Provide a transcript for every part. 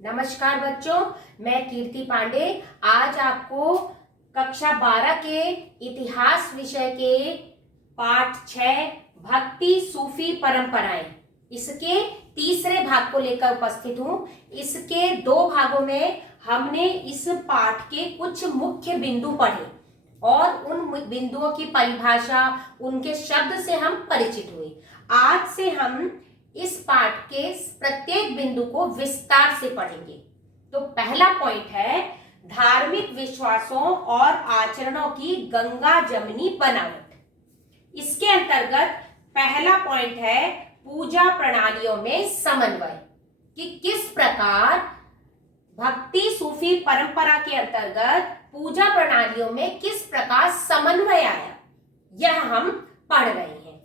नमस्कार बच्चों, मैं कीर्ति पांडे आज आपको कक्षा 12 के इतिहास विषय के पाठ 6 भक्ति सूफी परंपराएं इसके तीसरे भाग को लेकर उपस्थित हूँ। इसके दो भागों में हमने इस पाठ के कुछ मुख्य बिंदु पढ़े और उन बिंदुओं की परिभाषा, उनके शब्द से हम परिचित हुए। आज से हम इस पाठ के प्रत्येक बिंदु को विस्तार से पढ़ेंगे। तो पहला पॉइंट है धार्मिक विश्वासों और आचरणों की गंगा जमनी बनावट। इसके अंतर्गत पहला पॉइंट है पूजा प्रणालियों में समन्वय, कि किस प्रकार भक्ति सूफी परंपरा के अंतर्गत पूजा प्रणालियों में किस प्रकार समन्वय आया, यह हम पढ़ रहे हैं।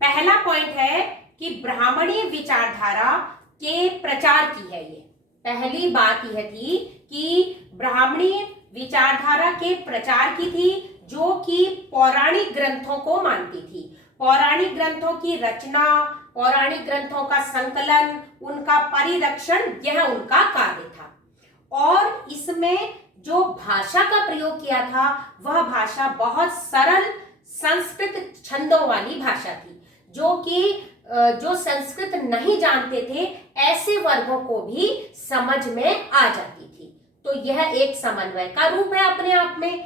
पहला पॉइंट है कि ब्राह्मणीय विचारधारा के प्रचार की है। ये पहली बात यह थी कि ब्राह्मणीय विचारधारा के प्रचार की थी, जो कि पौराणिक ग्रंथों को मानती थी। पौराणिक ग्रंथों की रचना, पौराणिक ग्रंथों का संकलन, उनका परिरक्षण, यह उनका कार्य था। और इसमें जो भाषा का प्रयोग किया था वह भाषा बहुत सरल संस्कृत छंदों वाली भाषा थी, जो संस्कृत नहीं जानते थे ऐसे वर्गों को भी समझ में आ जाती थी। तो यह एक समन्वय का रूप है अपने आप में।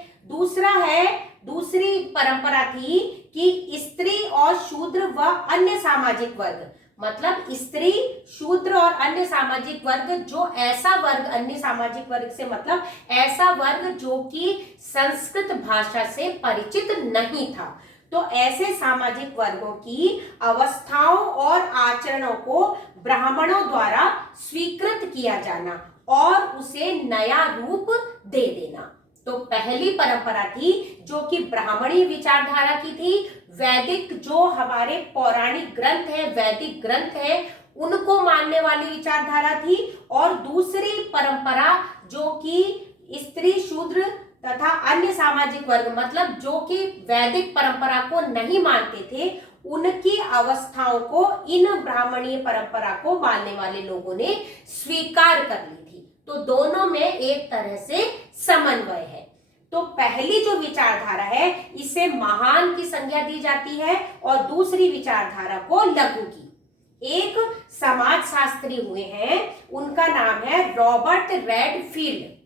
दूसरी परंपरा थी कि स्त्री और शूद्र व अन्य सामाजिक वर्ग, मतलब स्त्री, शूद्र और अन्य सामाजिक वर्ग, जो ऐसा वर्ग, अन्य सामाजिक वर्ग से मतलब ऐसा वर्ग जो कि संस्कृत भाषा से परिचित नहीं था। तो ऐसे सामाजिक वर्गों की अवस्थाओं और आचरणों को ब्राह्मणों द्वारा स्वीकृत किया जाना और उसे नया रूप दे देना। तो पहली परंपरा थी जो कि ब्राह्मणीय विचारधारा की थी। वैदिक, जो हमारे पौराणिक ग्रंथ है, वैदिक ग्रंथ है, उनको मानने वाली विचारधारा थी। और दूसरी परंपरा जो कि स्त्री, शूद्र तथा अन्य सामाजिक वर्ग, मतलब जो कि वैदिक परंपरा को नहीं मानते थे, उनकी अवस्थाओं को इन ब्राह्मणीय परंपरा को मानने वाले लोगों ने स्वीकार कर ली थी। तो दोनों में एक तरह से समन्वय है। तो पहली जो विचारधारा है, इसे महान की संज्ञा दी जाती है और दूसरी विचारधारा को लघु की। एक समाजशास्त्री हुए हैं, उनका नाम है रॉबर्ट रेडफील्ड।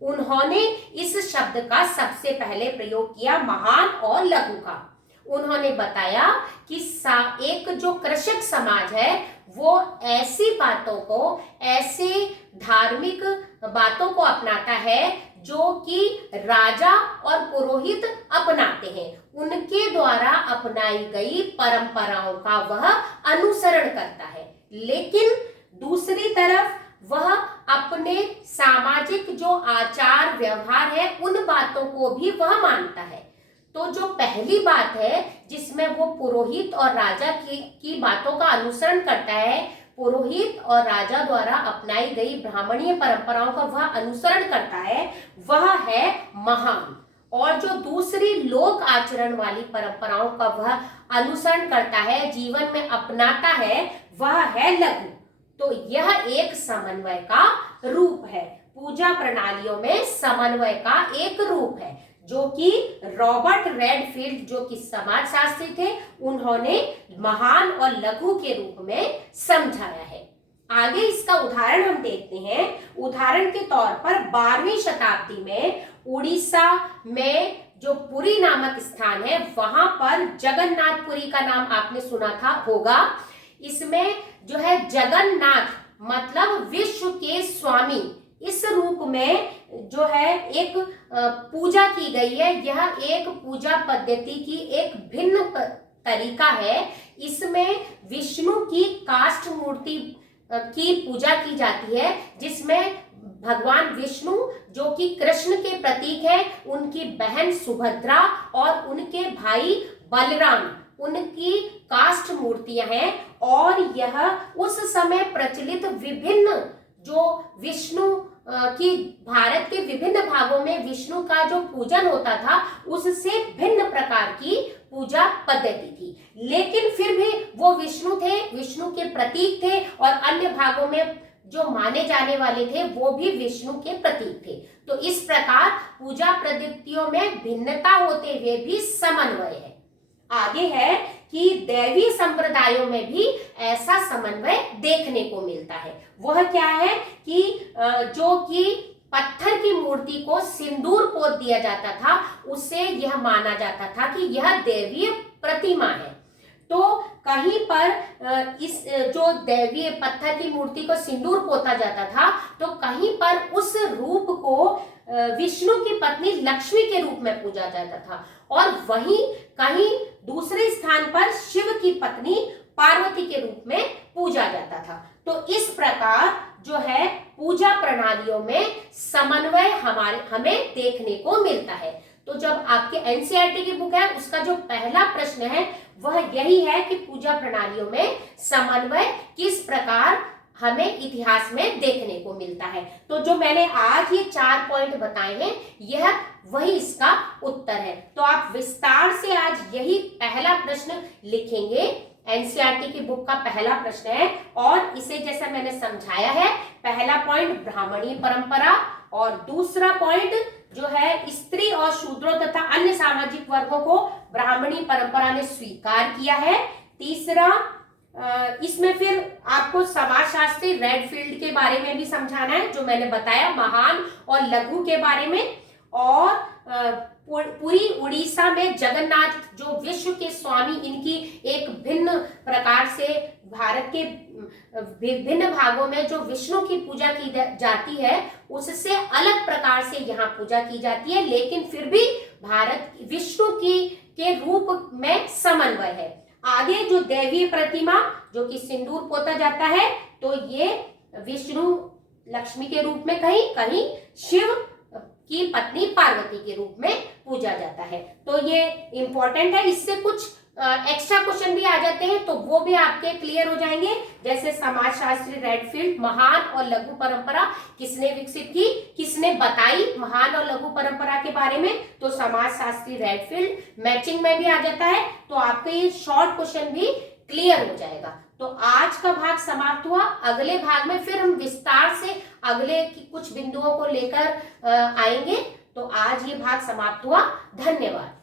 उन्होंने इस शब्द का सबसे पहले प्रयोग किया महान और लघु का। उन्होंने बताया कि एक जो कृषक समाज है वो ऐसी बातों को, ऐसे धार्मिक बातों को अपनाता है जो कि राजा और पुरोहित अपनाते हैं। उनके द्वारा अपनाई गई परंपराओं का वह अनुसरण करता है, लेकिन दूसरी तरफ वह अपने सामाजिक जो आचार व्यवहार है उन बातों को भी वह मानता है। तो जो पहली बात है जिसमें वो पुरोहित और राजा की बातों का अनुसरण करता है, पुरोहित और राजा द्वारा अपनाई गई ब्राह्मणीय परंपराओं का वह अनुसरण करता है, वह है महान। और जो दूसरी लोक आचरण वाली परंपराओं का वह अनुसरण करता है, जीवन में अपनाता है, वह है लघु। तो यह एक समन्वय का रूप है, पूजा प्रणालियों में समन्वय का एक रूप है, जो कि रॉबर्ट रेडफील्ड, जो कि समाजशास्त्री थे, उन्होंने महान और लघु के रूप में समझाया है। आगे इसका उदाहरण हम देखते हैं। उदाहरण के तौर पर 12वीं शताब्दी में उड़ीसा में जो पुरी नामक स्थान है, वहां पर जगन्नाथपुरी का नाम आपने सुना था होगा। इसमें जो है जगन्नाथ मतलब विश्व के स्वामी, इस रूप में जो है एक पूजा की गई है। यह एक पूजा पद्धति की एक भिन्न तरीका है। इसमें विष्णु की काष्ठ मूर्ति की पूजा की जाती है, जिसमें भगवान विष्णु, जो कि कृष्ण के प्रतीक है, उनकी बहन सुभद्रा और उनके भाई बलराम, उनकी काष्ठ मूर्तियां हैं। और यह उस समय प्रचलित विभिन्न जो विष्णु की भारत के विभिन्न भागों में विष्णु का जो पूजन होता था, उससे भिन्न प्रकार की पूजा पद्धति थी। लेकिन फिर भी वो विष्णु थे, विष्णु के प्रतीक थे। और अन्य भागों में जो माने जाने वाले थे वो भी विष्णु के प्रतीक थे। तो इस प्रकार पूजा पद्धतियों में भिन्नता होते हुए भी समन्वय है। आगे है कि दैवीय संप्रदायों में भी ऐसा समन्वय देखने को मिलता है। वह क्या है कि जो कि पत्थर की मूर्ति को सिंदूर पोत दिया जाता था, उससे यह माना जाता था कि यह दैवीय प्रतिमा है। तो कहीं पर इस जो दैवीय पत्थर की मूर्ति को सिंदूर पोता जाता था, तो कहीं पर उस रूप को विष्णु की पत्नी लक्ष्मी के रूप में पूजा जाता था, और वहीं कहीं दूसरे स्थान पर शिव की पत्नी पार्वती के रूप में पूजा जाता था। तो इस प्रकार जो है पूजा प्रणालियों में समन्वय हमें देखने को मिलता है। तो जब आपके एनसीईआरटी की बुक है, उसका जो पहला प्रश्न है वह यही है कि पूजा प्रणालियों में समन्वय किस प्रकार हमें इतिहास में देखने को मिलता है। तो जो मैंने आज ये 4 पॉइंट बताए हैं, यह वही इसका उत्तर है। तो आप विस्तार से आज यही पहला प्रश्न लिखेंगे। एनसीईआरटी की बुक का पहला प्रश्न है, और इसे जैसा मैंने समझाया है, पहला पॉइंट ब्राह्मणी परंपरा, और दूसरा पॉइंट जो है स्त्री और शूद्रों तथा अन्य सामाजिक वर्गों को ब्राह्मणी परंपरा ने स्वीकार किया है। तीसरा, इसमें फिर आपको समाजशास्त्री रेडफील्ड के बारे में भी समझाना है, जो मैंने बताया, महान और लघु के बारे में। और पूरी उड़ीसा में जगन्नाथ जो विश्व के स्वामी, इनकी एक भिन्न प्रकार से भारत के विभिन्न भागों में जो विष्णु की पूजा की जाती है, उससे अलग प्रकार से यहाँ पूजा की जाती है, लेकिन फिर भी भारत विष्णु के रूप में समन्वय है। आगे जो दैवीय प्रतिमा जो कि सिंदूर पोता जाता है, तो ये विष्णु लक्ष्मी के रूप में, कहीं कहीं शिव की पत्नी पार्वती के रूप में पूजा जाता है। तो ये इंपॉर्टेंट है। इससे कुछ एक्स्ट्रा क्वेश्चन भी आ जाते हैं, तो वो भी आपके क्लियर हो जाएंगे। जैसे समाजशास्त्री रेडफील्ड, महान और लघु परंपरा किसने विकसित की, किसने बताई महान और लघु परंपरा के बारे में, तो समाजशास्त्री रेडफील्ड। मैचिंग में भी आ जाता है, तो आपके ये शॉर्ट क्वेश्चन भी क्लियर हो जाएगा। तो आज का भाग समाप्त हुआ। अगले भाग में फिर हम विस्तार से अगले की कुछ बिंदुओं को लेकर आएंगे। तो आज ये भाग समाप्त हुआ। धन्यवाद।